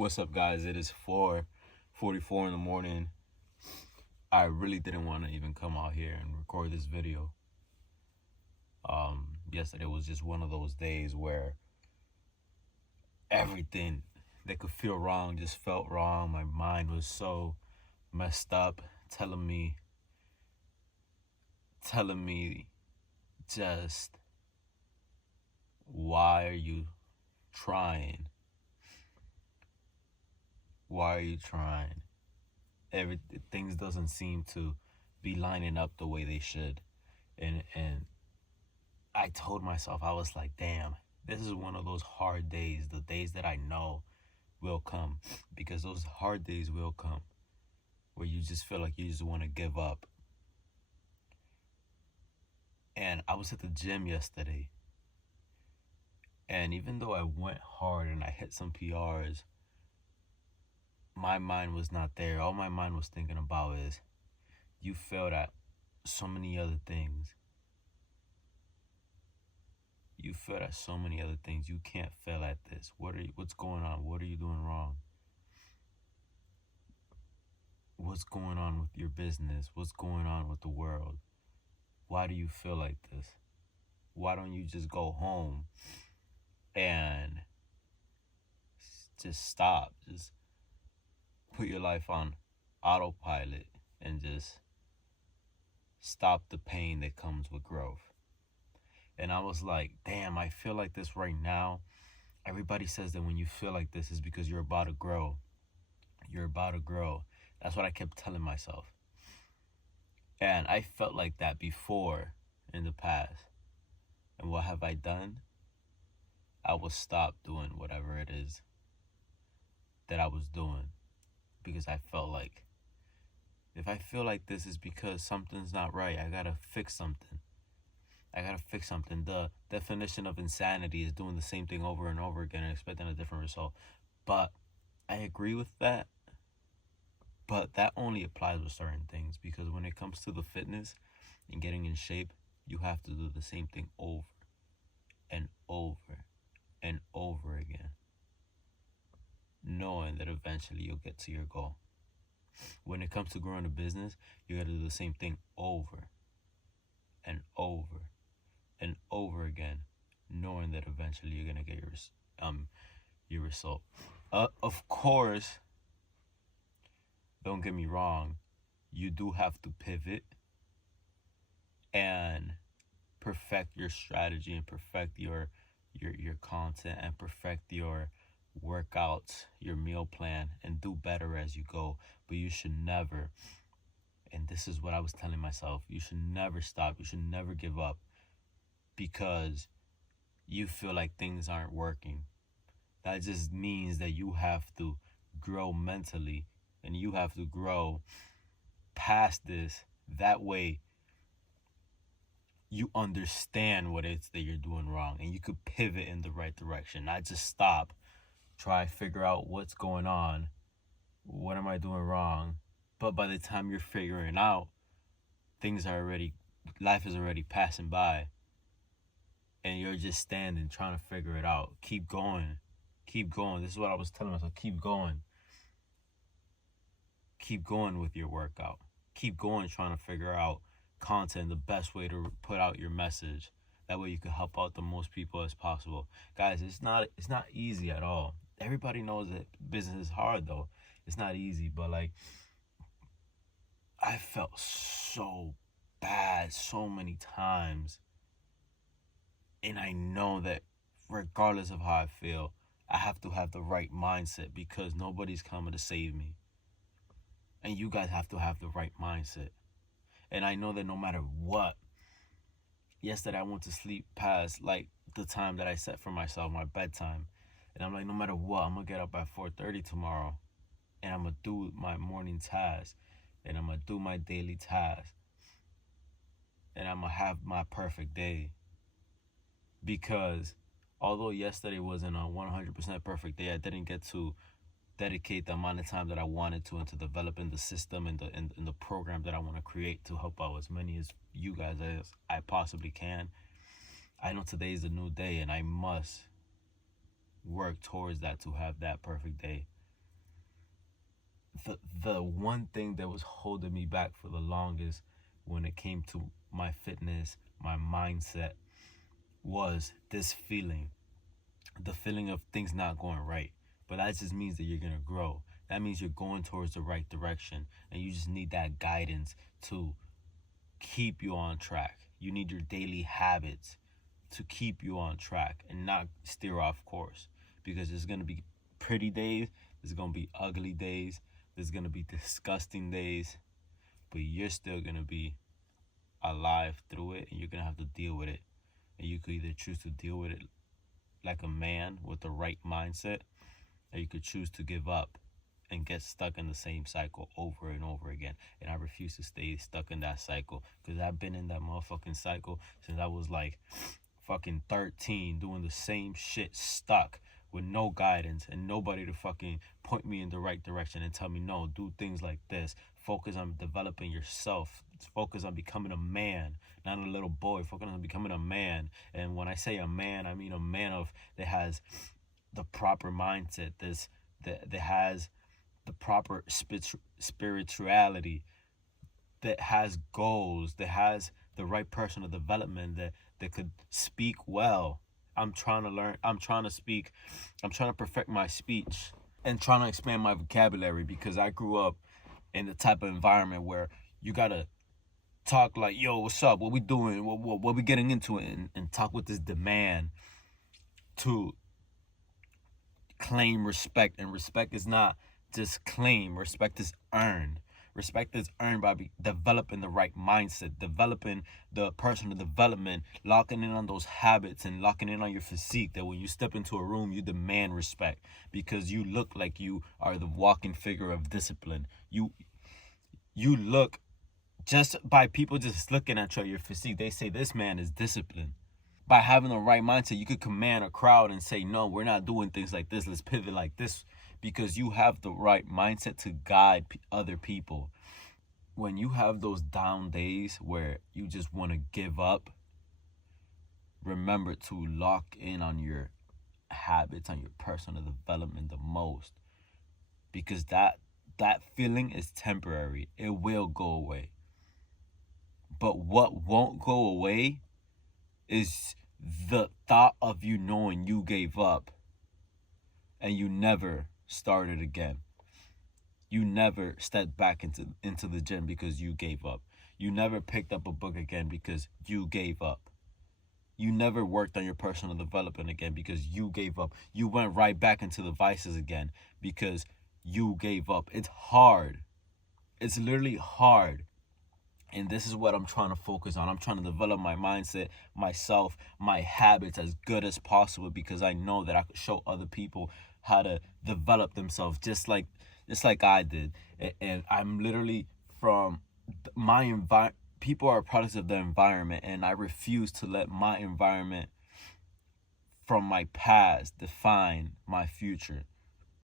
What's up, guys? It is 4:44 in the morning. I really didn't want to even come out here and record this video. Yesterday was just one of those days where everything that could feel wrong just felt wrong. My mind was so messed up, telling me just, why are you trying? Why are you trying? Things doesn't seem to be lining up the way they should. And I told myself, I was like, damn, this is one of those hard days, the days that I know will come, because those hard days will come where you just feel like you just want to give up. And I was at the gym yesterday, and even though I went hard and I hit some PRs, my mind was not there. All my mind was thinking about is, you failed at so many other things. You failed at so many other things. You can't fail at this. What's going on? What are you doing wrong? What's going on with your business? What's going on with the world? Why do you feel like this? Why don't you just go home and just stop? Just put your life on autopilot and just stop the pain that comes with growth. And I was like, damn, I feel like this right now. Everybody says that when you feel like this is because you're about to grow. You're about to grow. That's what I kept telling myself. And I felt like that before in the past. And what have I done? I will stop doing whatever it is that I was doing, because I felt like if I feel like this is because something's not right, I gotta fix something. The definition of insanity is doing the same thing over and over again and expecting a different result. But I agree with that. But that only applies with certain things, because when it comes to the fitness and getting in shape, you have to do the same thing over and over and over again, knowing that eventually you'll get to your goal. When it comes to growing a business, you got to do the same thing over and over and over again, knowing that eventually you're gonna get your result. Of course, don't get me wrong, you do have to pivot and perfect your strategy and perfect your content and perfect your workouts, your meal plan, and do better as you go. But you should never, and this is what I was telling myself, you should never stop. You should never give up because you feel like things aren't working. That just means that you have to grow mentally and you have to grow past this. That way you understand what it's that you're doing wrong and you could pivot in the right direction, not just stop, try to figure out what's going on, what am I doing wrong. But by the time you're figuring out, life is already passing by and you're just standing trying to figure it out. Keep going. This is what I was telling myself. Keep going with your workout. Keep going trying to figure out content, the best way to put out your message. That way you can help out the most people as possible. Guys, it's not easy at all. Everybody knows that business is hard though. It's not easy, but like, I felt so bad so many times. And I know that regardless of how I feel, I have to have the right mindset, because nobody's coming to save me. And you guys have to have the right mindset. And I know that no matter what, yesterday I went to sleep past like the time that I set for myself, my bedtime. And I'm like, no matter what, I'm going to get up at 4:30 tomorrow. And I'm going to do my morning task. And I'm going to do my daily task. And I'm going to have my perfect day. Because although yesterday wasn't a 100% perfect day, I didn't get to dedicate the amount of time that I wanted to into developing the system and the program that I want to create to help out as many as you guys as I possibly can. I know today is a new day and I must work towards that to have that perfect day. the one thing that was holding me back for the longest when it came to my fitness, my mindset, was this feeling, the feeling of things not going right. But that just means that you're going to grow. That means you're going towards the right direction, and you just need that guidance to keep you on track. You need your daily habits to keep you on track and not steer off course, because there's going to be pretty days, there's going to be ugly days, there's going to be disgusting days, but you're still going to be alive through it, and you're going to have to deal with it. And you could either choose to deal with it like a man with the right mindset, or you could choose to give up and get stuck in the same cycle over and over again. And I refuse to stay stuck in that cycle, because I've been in that motherfucking cycle since I was like fucking 13, doing the same shit, stuck with no guidance and nobody to fucking point me in the right direction and tell me, no, do things like this. Focus on developing yourself. Focus on becoming a man, not a little boy. Focus on becoming a man. And when I say a man, I mean a man that has the proper mindset, that has the proper spirituality, that has goals, that has the right personal development, that could speak well. I'm trying to learn. I'm trying to speak. I'm trying to perfect my speech and trying to expand my vocabulary, because I grew up in the type of environment where you gotta talk like, yo, what's up? What we doing? What we getting into? And talk with this demand to claim respect. And respect is not just claim. Respect is earned. Respect is earned by developing the right mindset, developing the personal development, locking in on those habits and locking in on your physique, that when you step into a room, you demand respect because you look like you are the walking figure of discipline. You look, just by people just looking at your physique, they say this man is disciplined. By having the right mindset, you could command a crowd and say, no, we're not doing things like this. Let's pivot like this, because you have the right mindset to guide other people. When you have those down days where you just want to give up, remember to lock in on your habits, on your personal development the most, because that feeling is temporary. It will go away. But what won't go away is the thought of you knowing you gave up and you never started again. You never stepped back into the gym because you gave up. You never picked up a book again because you gave up. You never worked on your personal development again because you gave up. You went right back into the vices again because you gave up. It's hard. It's literally hard. And this is what I'm trying to focus on. I'm trying to develop my mindset, myself, my habits as good as possible, because I know that I could show other people how to develop themselves just like I did. And I'm literally from my environment. People are products of their environment, and I refuse to let my environment from my past define my future.